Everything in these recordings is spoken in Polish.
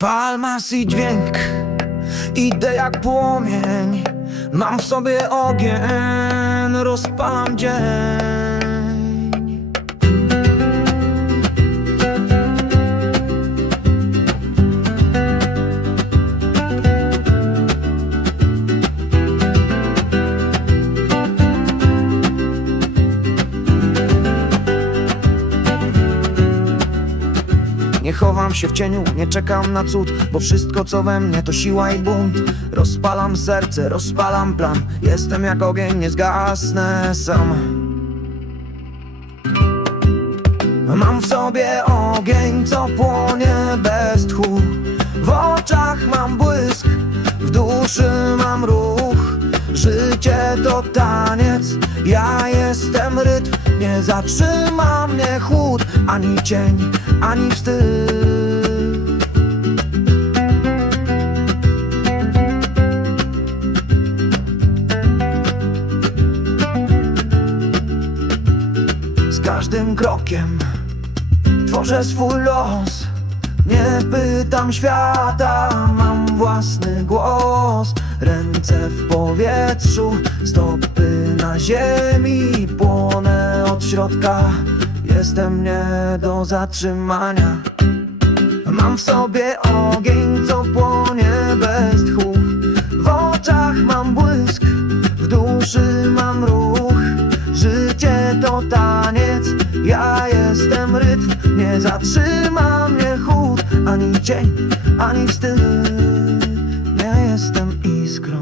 Palmas i dźwięk, idę jak płomień. Mam w sobie ogień, rozpalam dzień Nie chowam się w cieniu, nie czekam na cud Bo wszystko co we mnie to siła i bunt. Rozpalam serce, rozpalam plan. Jestem jak ogień, nie zgasnę sam. Mam w sobie ogień, co płonie bez tchu. W oczach mam błysk, w duszy mam ruch. Życie to taniec, ja jestem rytm Nie zatrzyma mnie chłód, ani cień, ani wstyd. Z każdym krokiem tworzę swój los. Nie pytam świata, mam własny głos. Ręce w powietrzu, stopy na ziemi środka, jestem nie do zatrzymania. Mam w sobie ogień, co płonie bez tchu W oczach mam błysk, w duszy mam ruch. Życie to taniec, ja jestem rytm. Nie zatrzyma mnie chłód, ani cień, ani wstyd. Nie jestem iskrą,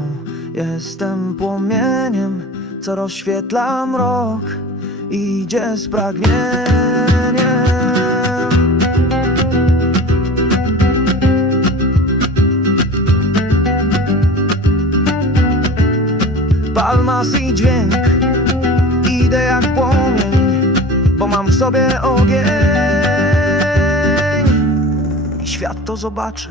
jestem płomieniem Co rozświetla mrok, idzie z pragnieniem. Palmas i dźwięk Idę jak płomień Bo mam w sobie ogień. I świat to zobaczy